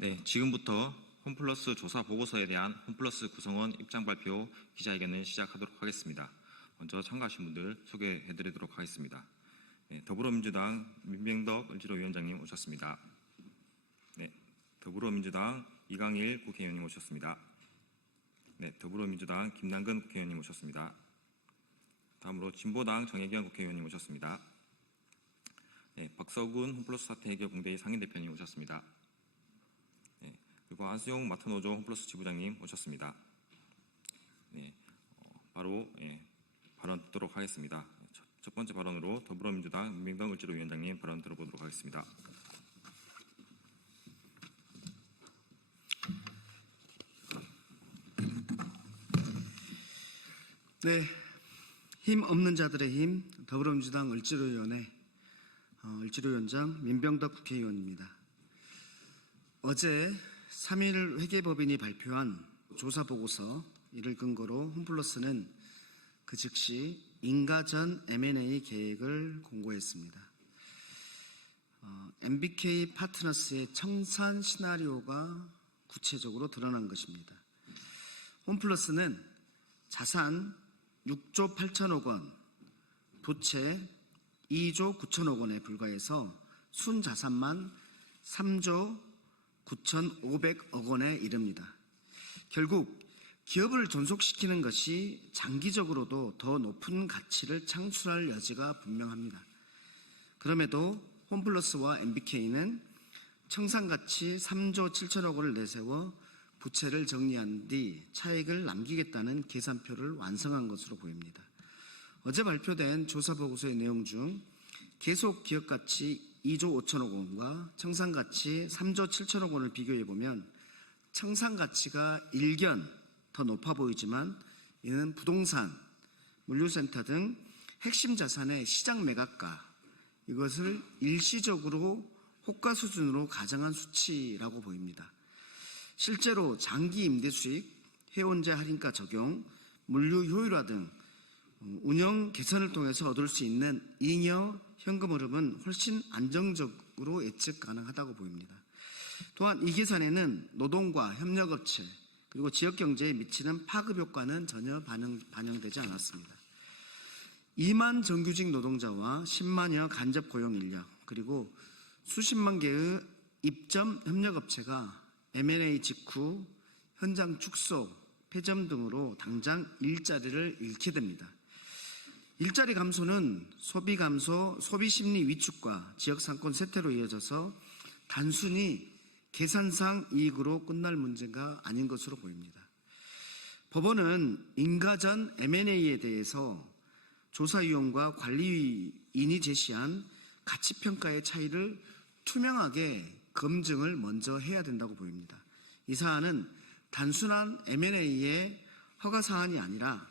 네, 지금부터 홈플러스 조사 보고서에 대한 홈플러스 구성원 입장 발표 기자회견을 시작하도록 하겠습니다. 먼저 참가하신 분들 소개해드리도록 하겠습니다. 네, 더불어민주당 민병덕 을지로위원장님 오셨습니다. 네, 더불어민주당 이강일 국회의원님 오셨습니다. 네, 더불어민주당 김남근 국회의원님 오셨습니다. 다음으로 진보당 정혜경 국회의원님 오셨습니다. 네, 박서군 홈플러스 사태 해결 공대의 상임대표님 오셨습니다. 네, 그리고 안수용 마트노조 홈플러스 지부장님 오셨습니다. 네, 바로 발언 듣도록 하겠습니다. 첫 번째 발언으로 더불어민주당 민병덕 을지로위원장님 발언 들어보도록 하겠습니다. 네, 힘 없는 자들의 힘 더불어민주당 을지로위원장 민병덕 국회의원입니다. 어제 3일 회계법인이 발표한 조사보고서 이를 근거로 홈플러스는 그 즉시 인가전 M&A 계획을 공고했습니다. MBK 파트너스의 청산 시나리오가 구체적으로 드러난 것입니다. 홈플러스는 자산 6조 8천억 원, 부채 2조 9천억 원에 불과해서 순자산만 3조 9,500억 원에 이릅니다. 결국 기업을 존속시키는 것이 장기적으로도 더 높은 가치를 창출할 여지가 분명합니다. 그럼에도 홈플러스와 MBK는 청산가치 3조 7천억 원을 내세워 부채를 정리한 뒤 차익을 남기겠다는 계산표를 완성한 것으로 보입니다. 어제 발표된 조사보고서의 내용 중 계속 기업가치 2조 5천억 원과 청산가치 3조 7천억 원을 비교해보면 청산가치가 일견 더 높아 보이지만 이는 부동산, 물류센터 등 핵심 자산의 시장 매각가, 이것을 일시적으로 호가 수준으로 가정한 수치라고 보입니다. 실제로 장기 임대 수익, 해운제 할인가 적용, 물류 효율화 등 운영 개선을 통해서 얻을 수 있는 잉여 현금 흐름은 훨씬 안정적으로 예측 가능하다고 보입니다. 또한 이 계산에는 노동과 협력업체 그리고 지역경제에 미치는 파급 효과는 전혀 반영되지 않았습니다. 2만 정규직 노동자와 10만여 간접 고용 인력 그리고 수십만 개의 입점 협력업체가 M&A 직후 현장 축소, 폐점 등으로 당장 일자리를 잃게 됩니다. 일자리 감소는 소비 감소, 소비 심리 위축과 지역 상권 쇠퇴로 이어져서 단순히 계산상 이익으로 끝날 문제가 아닌 것으로 보입니다. 법원은 인가전 M&A에 대해서 조사위원과 관리인이 제시한 가치평가의 차이를 투명하게 검증을 먼저 해야 된다고 보입니다. 이 사안은 단순한 M&A의 허가 사안이 아니라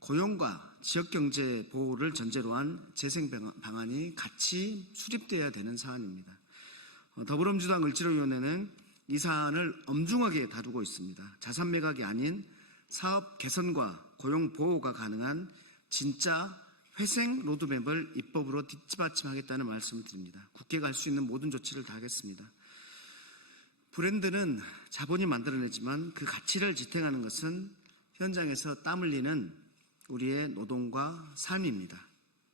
고용과 지역경제 보호를 전제로 한 재생 방안이 같이 수립되어야 되는 사안입니다. 더불어민주당 을지로위원회는 이 사안을 엄중하게 다루고 있습니다. 자산 매각이 아닌 사업 개선과 고용 보호가 가능한 진짜 회생 로드맵을 입법으로 뒷받침하겠다는 말씀을 드립니다. 국회가 할 수 있는 모든 조치를 다하겠습니다. 브랜드는 자본이 만들어내지만 그 가치를 지탱하는 것은 현장에서 땀 흘리는 우리의 노동과 삶입니다.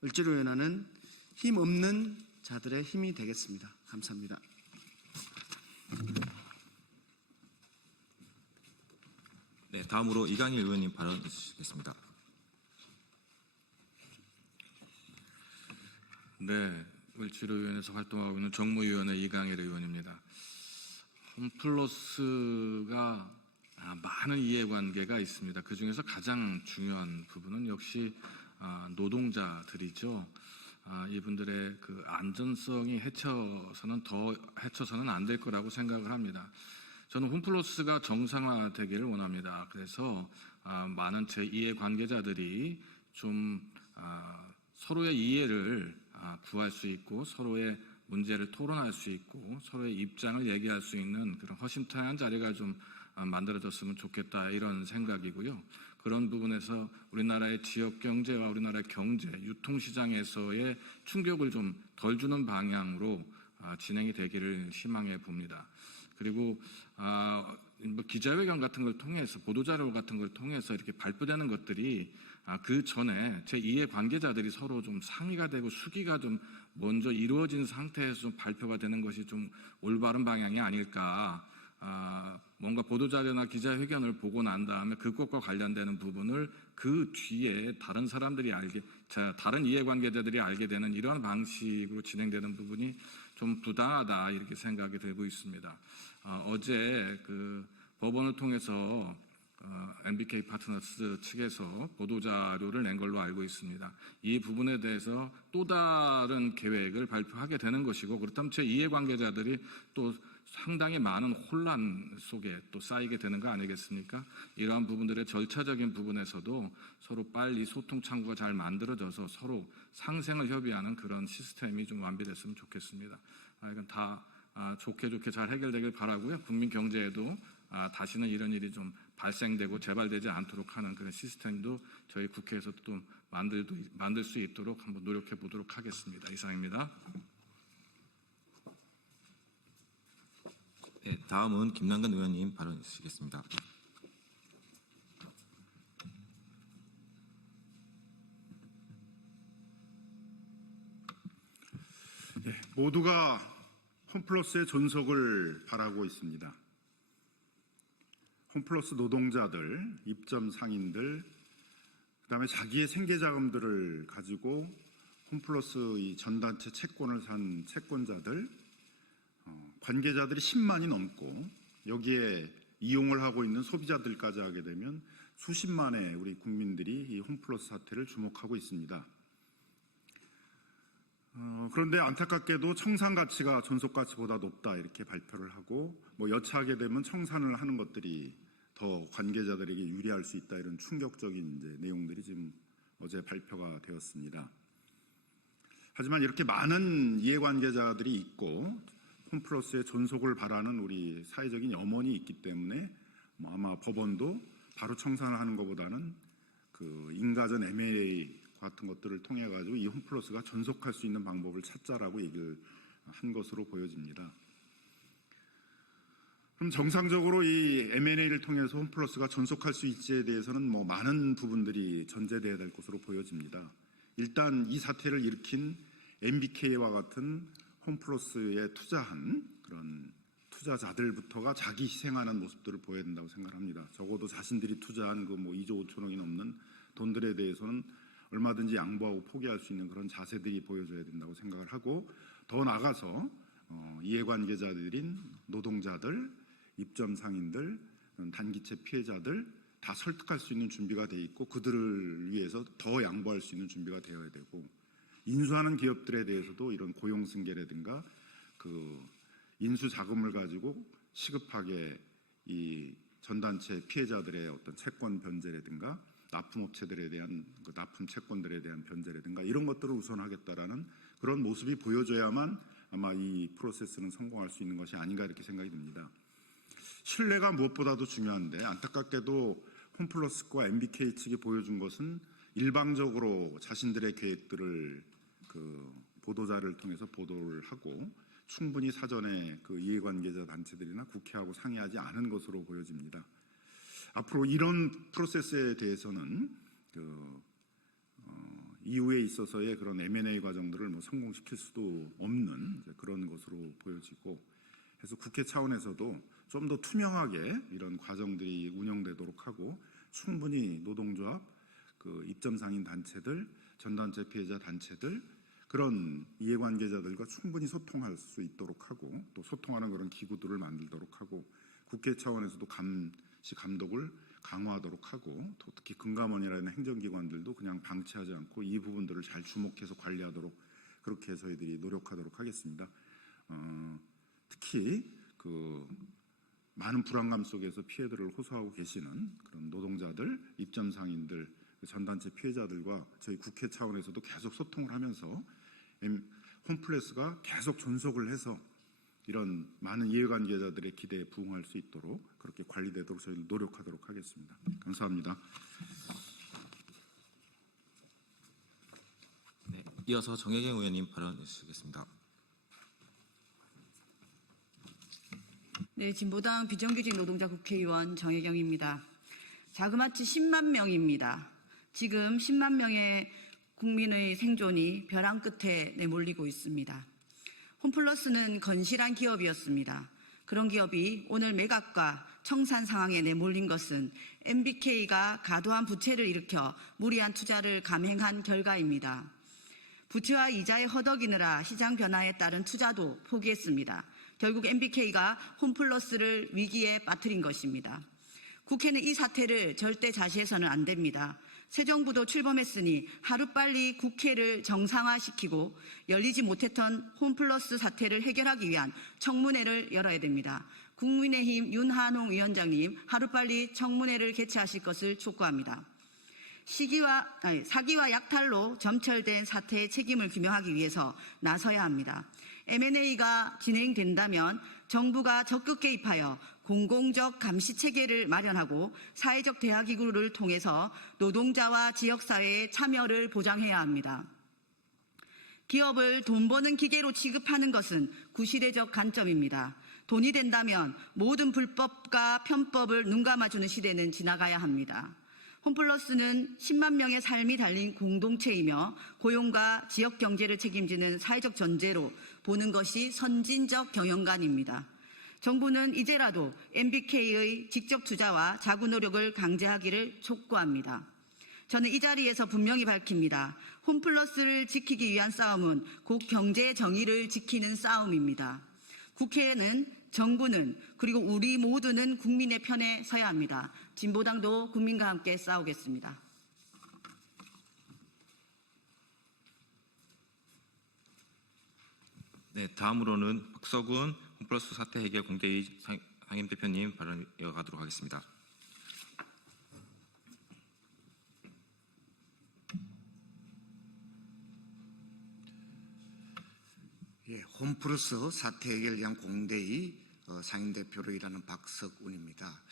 을지로위원회는 힘 없는 자들의 힘이 되겠습니다. 감사합니다. 네, 다음으로 이강일 의원님 발언 주시겠습니다. 네, 을지로위원회에서 활동하고 있는 정무위원회 이강일 의원입니다. 홈플러스가 많은 이해관계가 있습니다. 그 중에서 가장 중요한 부분은 역시 노동자들이죠. 이분들의 그 안전성이 해쳐서는 안 될 거라고 생각을 합니다. 저는 홈플러스가 정상화되기를 원합니다. 그래서 많은 제 이해관계자들이 좀 서로의 이해를 구할 수 있고 서로의 문제를 토론할 수 있고 서로의 입장을 얘기할 수 있는 그런 허심탄회한 자리가 좀 만들어졌으면 좋겠다 이런 생각이고요. 그런 부분에서 우리나라의 지역 경제와 우리나라의 경제, 유통시장에서의 충격을 좀 덜 주는 방향으로 진행이 되기를 희망해 봅니다. 그리고 뭐 기자회견 같은 걸 통해서 보도자료 같은 걸 통해서 이렇게 발표되는 것들이 그 전에 제2의 관계자들이 서로 좀 상의가 되고 수기가 좀 먼저 이루어진 상태에서 좀 발표가 되는 것이 좀 올바른 방향이 아닐까. 뭔가 보도자료나 기자회견을 보고 난 다음에 그것과 관련되는 부분을 그 뒤에 다른 사람들이 다른 이해관계자들이 알게 되는 이러한 방식으로 진행되는 부분이 좀 부당하다 이렇게 생각이 들고 있습니다. 어제 그 법원을 통해서 MBK 파트너스 측에서 보도자료를 낸 걸로 알고 있습니다. 이 부분에 대해서 또 다른 계획을 발표하게 되는 것이고, 그렇다면 제 이해관계자들이 또 상당히 많은 혼란 속에 또 쌓이게 되는 거 아니겠습니까? 이러한 부분들의 절차적인 부분에서도 서로 빨리 소통 창구가 잘 만들어져서 서로 상생을 협의하는 그런 시스템이 좀 완비됐으면 좋겠습니다. 이건 다 좋게 잘 해결되길 바라고요. 국민 경제에도 다시는 이런 일이 좀 발생되고 재발되지 않도록 하는 그런 시스템도 저희 국회에서 또 만들 수 있도록 한번 노력해 보도록 하겠습니다. 이상입니다. 네, 다음은 김남근 의원님 발언 주시겠습니다. 네, 모두가 홈플러스의 존속을 바라고 있습니다. 홈플러스 노동자들, 입점 상인들, 그다음에 자기의 생계자금들을 가지고 홈플러스 이 전단체 채권을 산 채권자들, 관계자들이 10만이 넘고 여기에 이용을 하고 있는 소비자들까지 하게 되면 수십만의 우리 국민들이 이 홈플러스 사태를 주목하고 있습니다. 그런데 안타깝게도 청산 가치가 존속 가치보다 높다 이렇게 발표를 하고 여차하게 되면 청산을 하는 것들이 더 관계자들에게 유리할 수 있다 이런 충격적인 이제 내용들이 지금 어제 발표가 되었습니다. 하지만 이렇게 많은 이해관계자들이 있고 홈플러스의 존속을 바라는 우리 사회적인 염원이 있기 때문에 아마 법원도 바로 청산을 하는 것보다는 그 인가전 M&A 같은 것들을 통해 가지고 이 홈플러스가 존속할 수 있는 방법을 찾자라고 얘기를 한 것으로 보여집니다. 그럼 정상적으로 이 M&A를 통해서 홈플러스가 존속할 수 있지에 대해서는 많은 부분들이 전제돼야 될 것으로 보여집니다. 일단 이 사태를 일으킨 MBK와 같은 홈플러스에 투자한 그런 투자자들부터가 자기 희생하는 모습들을 보여야 된다고 생각합니다. 적어도 자신들이 투자한 그 2조 5천억이 넘는 돈들에 대해서는 얼마든지 양보하고 포기할 수 있는 그런 자세들이 보여줘야 된다고 생각을 하고, 더 나아가서 이해관계자들인 노동자들, 입점 상인들, 단기채 피해자들 다 설득할 수 있는 준비가 돼 있고 그들을 위해서 더 양보할 수 있는 준비가 되어야 되고, 인수하는 기업들에 대해서도 이런 고용 승계라든가 그 인수 자금을 가지고 시급하게 이 전단체 피해자들의 어떤 채권 변제라든가 납품업체들에 대한 그 납품 채권들에 대한 변제라든가 이런 것들을 우선하겠다라는 그런 모습이 보여줘야만 아마 이 프로세스는 성공할 수 있는 것이 아닌가 이렇게 생각이 듭니다. 신뢰가 무엇보다도 중요한데 안타깝게도 홈플러스과 MBK 측이 보여준 것은 일방적으로 자신들의 계획들을 그 보도자를 통해서 보도를 하고 충분히 사전에 그 이해관계자 단체들이나 국회하고 상의하지 않은 것으로 보여집니다. 앞으로 이런 프로세스에 대해서는 이후에 있어서의 그런 M&A 과정들을 성공시킬 수도 없는 그런 것으로 보여지고, 그래서 국회 차원에서도 좀 더 투명하게 이런 과정들이 운영되도록 하고 충분히 노동조합, 그 입점상인 단체들, 전단체 피해자 단체들 그런 이해관계자들과 충분히 소통할 수 있도록 하고 또 소통하는 그런 기구들을 만들도록 하고 국회 차원에서도 감시 감독을 강화하도록 하고 또 특히 금감원이라는 행정기관들도 그냥 방치하지 않고 이 부분들을 잘 주목해서 관리하도록 그렇게 해서 저희들이 노력하도록 하겠습니다. 특히 그 많은 불안감 속에서 피해들을 호소하고 계시는 그런 노동자들, 입점상인들, 전단체 피해자들과 저희 국회 차원에서도 계속 소통을 하면서 홈플러스가 계속 존속을 해서 이런 많은 이해관계자들의 기대에 부응할 수 있도록 그렇게 관리되도록 저희 노력하도록 하겠습니다. 감사합니다. 네, 이어서 정혜경 의원님 발언 주시겠습니다. 네, 진보당 비정규직 노동자 국회의원 정혜경입니다. 자그마치 10만 명입니다. 지금 10만 명의 국민의 생존이 벼랑 끝에 내몰리고 있습니다. 홈플러스는 건실한 기업이었습니다. 그런 기업이 오늘 매각과 청산 상황에 내몰린 것은 MBK가 과도한 부채를 일으켜 무리한 투자를 감행한 결과입니다. 부채와 이자에 허덕이느라 시장 변화에 따른 투자도 포기했습니다. 결국 MBK가 홈플러스를 위기에 빠뜨린 것입니다. 국회는 이 사태를 절대 자시해서는 안 됩니다. 새 정부도 출범했으니 하루빨리 국회를 정상화시키고 열리지 못했던 홈플러스 사태를 해결하기 위한 청문회를 열어야 됩니다. 국민의힘 윤한홍 위원장님, 하루빨리 청문회를 개최하실 것을 촉구합니다. 사기와 약탈로 점철된 사태의 책임을 규명하기 위해서 나서야 합니다. M&A가 진행된다면 정부가 적극 개입하여 공공적 감시 체계를 마련하고 사회적 대화기구를 통해서 노동자와 지역사회의 참여를 보장해야 합니다. 기업을 돈 버는 기계로 취급하는 것은 구시대적 관점입니다. 돈이 된다면 모든 불법과 편법을 눈감아주는 시대는 지나가야 합니다. 홈플러스는 10만 명의 삶이 달린 공동체이며 고용과 지역 경제를 책임지는 사회적 전제로 보는 것이 선진적 경영관입니다. 정부는 이제라도 MBK의 직접 투자와 자구 노력을 강제하기를 촉구합니다. 저는 이 자리에서 분명히 밝힙니다. 홈플러스를 지키기 위한 싸움은 곧 경제의 정의를 지키는 싸움입니다. 국회는 정부는 그리고 우리 모두는 국민의 편에 서야 합니다. 진보당도 국민과 함께 싸우겠습니다. 네, 다음으로는 박서군 홈플러스 사태 해결 공개위 상임대표님 발언 이어가도록 하겠습니다. 예, 홈플러스 사태 해결 위한 공대위 상임대표로 일하는 박석운입니다.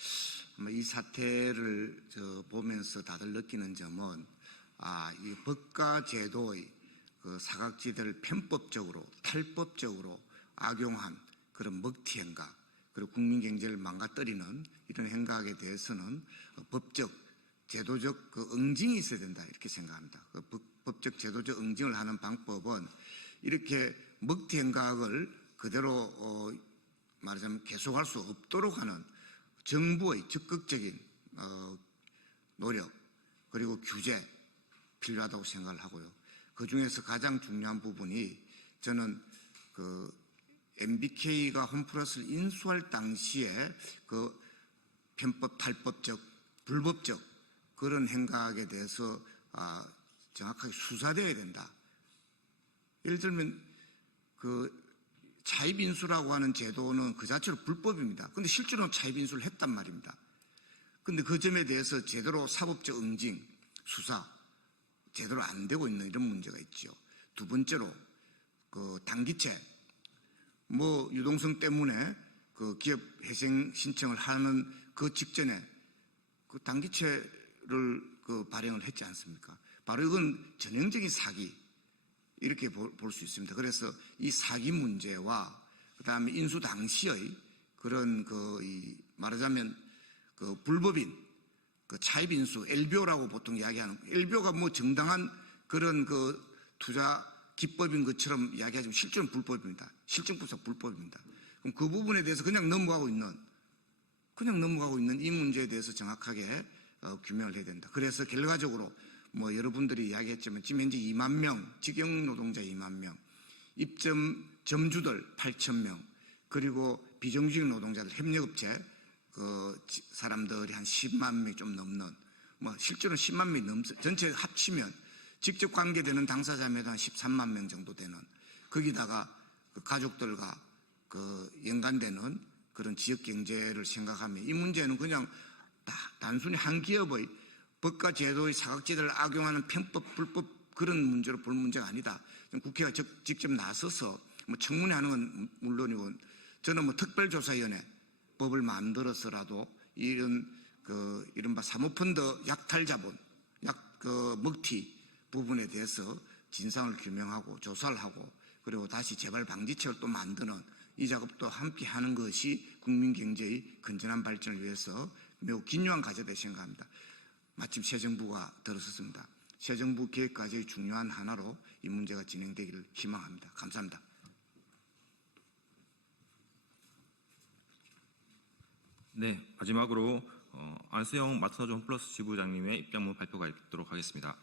이 사태를 보면서 다들 느끼는 점은 이 법과 제도의 그 사각지대를 편법적으로 탈법적으로 악용한 그런 먹튀 행각, 그리고 국민 경제를 망가뜨리는 이런 행각에 대해서는 법적 제도적 그 응징이 있어야 된다 이렇게 생각합니다. 그 법적 제도적 응징을 하는 방법은 이렇게 먹튀 행각을 그대로 말하자면 계속할 수 없도록 하는 정부의 적극적인 노력 그리고 규제 필요하다고 생각을 하고요. 그 중에서 가장 중요한 부분이 저는 그 MBK가 홈플러스를 인수할 당시에 그 편법 탈법적 불법적 그런 행각에 대해서 정확하게 수사되어야 된다. 예를 들면 그 차입인수라고 하는 제도는 그 자체로 불법입니다. 그런데 실제로는 차입인수를 했단 말입니다. 그런데 그 점에 대해서 제대로 사법적 응징, 수사 제대로 안 되고 있는 이런 문제가 있죠. 두 번째로 그 단기채 유동성 때문에 그 기업 회생 신청을 하는 그 직전에 그 단기채를 그 발행을 했지 않습니까? 바로 이건 전형적인 사기 이렇게 볼 수 있습니다. 그래서 이 사기 문제와 그다음에 인수 당시의 그런 말하자면 그 불법인 그 차입 인수 LBO라고 보통 이야기하는 LBO가 정당한 그런 그 투자 기법인 것처럼 이야기하지만 실제로는 불법입니다. 실정부사 불법입니다. 그럼 그 부분에 대해서 그냥 넘어가고 있는 이 문제에 대해서 정확하게 규명을 해야 된다. 그래서 결과적으로 여러분들이 이야기했지만 지금 현재 2만 명, 직영 노동자 2만 명, 입점 점주들 8천 명, 그리고 비정규직 노동자들 협력업체 그 사람들이 한 10만 명이 좀 넘는, 실제로 10만 명이 전체 합치면 직접 관계되는 당사자매도 한 13만 명 정도 되는, 거기다가 그 가족들과 그 연관되는 그런 지역 경제를 생각하면 이 문제는 그냥 단순히 한 기업의 법과 제도의 사각지대를 악용하는 편법, 불법 그런 문제로 볼 문제가 아니다. 국회가 직접 나서서 청문회 하는 건 물론이고 저는 특별조사위원회 법을 만들어서라도 이른바 사모펀드 약탈 자본, 먹튀 부분에 대해서 진상을 규명하고 조사를 하고 그리고 다시 재발 방지책을 또 만드는 이 작업도 함께 하는 것이 국민 경제의 건전한 발전을 위해서 매우 긴요한 과제다 생각합니다. 마침 새 정부가 들어섰습니다. 새 정부 계획 과제의 중요한 하나로 이 문제가 진행되기를 희망합니다. 감사합니다. 네, 마지막으로 안수영 마트너즈 홈플러스 지부장님의 입장문 발표가 있도록 하겠습니다.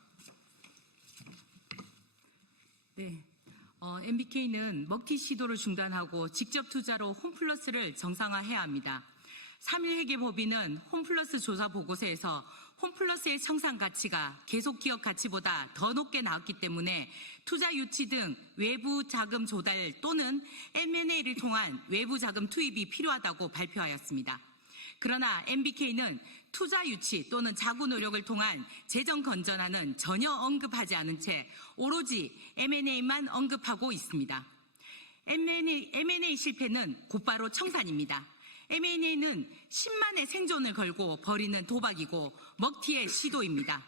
네, MBK는 먹튀 시도를 중단하고 직접 투자로 홈플러스를 정상화해야 합니다. 3일 회계법인은 홈플러스 조사 보고서에서 홈플러스의 청산 가치가 계속 기업 가치보다 더 높게 나왔기 때문에 투자 유치 등 외부 자금 조달 또는 M&A를 통한 외부 자금 투입이 필요하다고 발표하였습니다. 그러나 MBK는 투자 유치 또는 자구 노력을 통한 재정 건전화는 전혀 언급하지 않은 채 오로지 M&A만 언급하고 있습니다. M&A 실패는 곧바로 청산입니다. M&A는 10만의 생존을 걸고 벌이는 도박이고 먹튀의 시도입니다.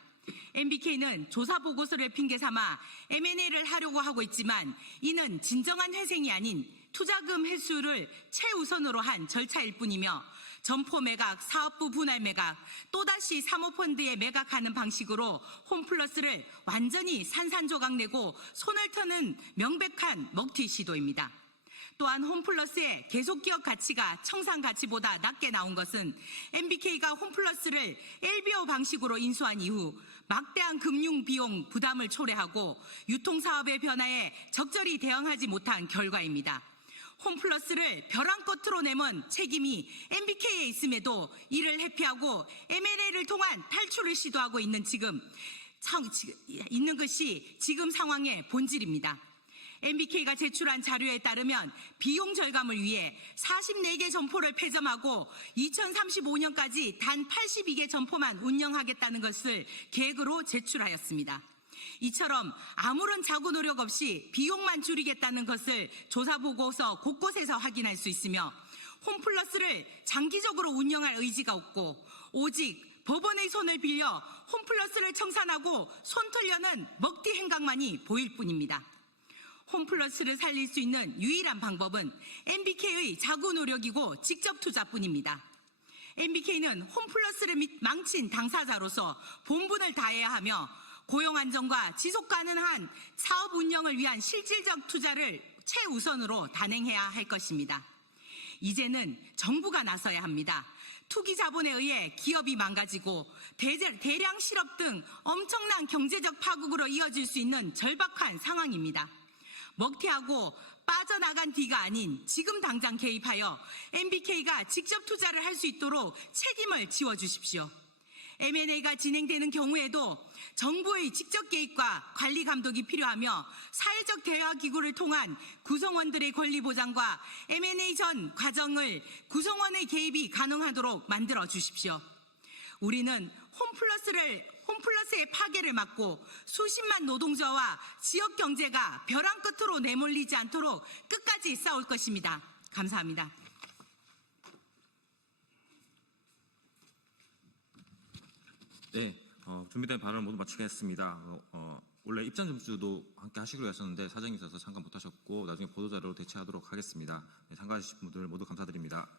MBK는 조사 보고서를 핑계 삼아 M&A를 하려고 하고 있지만 이는 진정한 회생이 아닌 투자금 회수를 최우선으로 한 절차일 뿐이며 점포 매각, 사업부 분할 매각, 또다시 사모펀드에 매각하는 방식으로 홈플러스를 완전히 산산조각 내고 손을 터는 명백한 먹튀 시도입니다. 또한 홈플러스의 계속기업 가치가 청산 가치보다 낮게 나온 것은 MBK가 홈플러스를 LBO 방식으로 인수한 이후 막대한 금융 비용 부담을 초래하고 유통사업의 변화에 적절히 대응하지 못한 결과입니다. 홈플러스를 벼랑 끝으로 내몬 책임이 MBK에 있음에도 이를 회피하고 M&A를 통한 탈출을 시도하고 있는 것이 지금 상황의 본질입니다. MBK가 제출한 자료에 따르면 비용 절감을 위해 44개 점포를 폐점하고 2035년까지 단 82개 점포만 운영하겠다는 것을 계획으로 제출하였습니다. 이처럼 아무런 자구 노력 없이 비용만 줄이겠다는 것을 조사보고서 곳곳에서 확인할 수 있으며 홈플러스를 장기적으로 운영할 의지가 없고 오직 법원의 손을 빌려 홈플러스를 청산하고 손털려는 먹튀 행각만이 보일 뿐입니다. 홈플러스를 살릴 수 있는 유일한 방법은 MBK의 자구 노력이고 직접 투자뿐입니다. MBK는 홈플러스를 망친 당사자로서 본분을 다해야 하며 고용 안정과 지속 가능한 사업 운영을 위한 실질적 투자를 최우선으로 단행해야 할 것입니다. 이제는 정부가 나서야 합니다. 투기 자본에 의해 기업이 망가지고 대량 실업 등 엄청난 경제적 파국으로 이어질 수 있는 절박한 상황입니다. 먹튀하고 빠져나간 뒤가 아닌 지금 당장 개입하여 MBK가 직접 투자를 할 수 있도록 책임을 지워주십시오. M&A가 진행되는 경우에도 정부의 직접 개입과 관리 감독이 필요하며 사회적 대화기구를 통한 구성원들의 권리 보장과 M&A 전 과정을 구성원의 개입이 가능하도록 만들어 주십시오. 우리는 홈플러스의 파괴를 막고 수십만 노동자와 지역 경제가 벼랑 끝으로 내몰리지 않도록 끝까지 싸울 것입니다. 감사합니다. 네, 준비된 발언을 모두 마치겠습니다. 원래 입장 점수도 함께 하시기로 했었는데 사정이 있어서 참가 못하셨고 나중에 보도자료로 대체하도록 하겠습니다. 네, 참가하신 분들 모두 감사드립니다.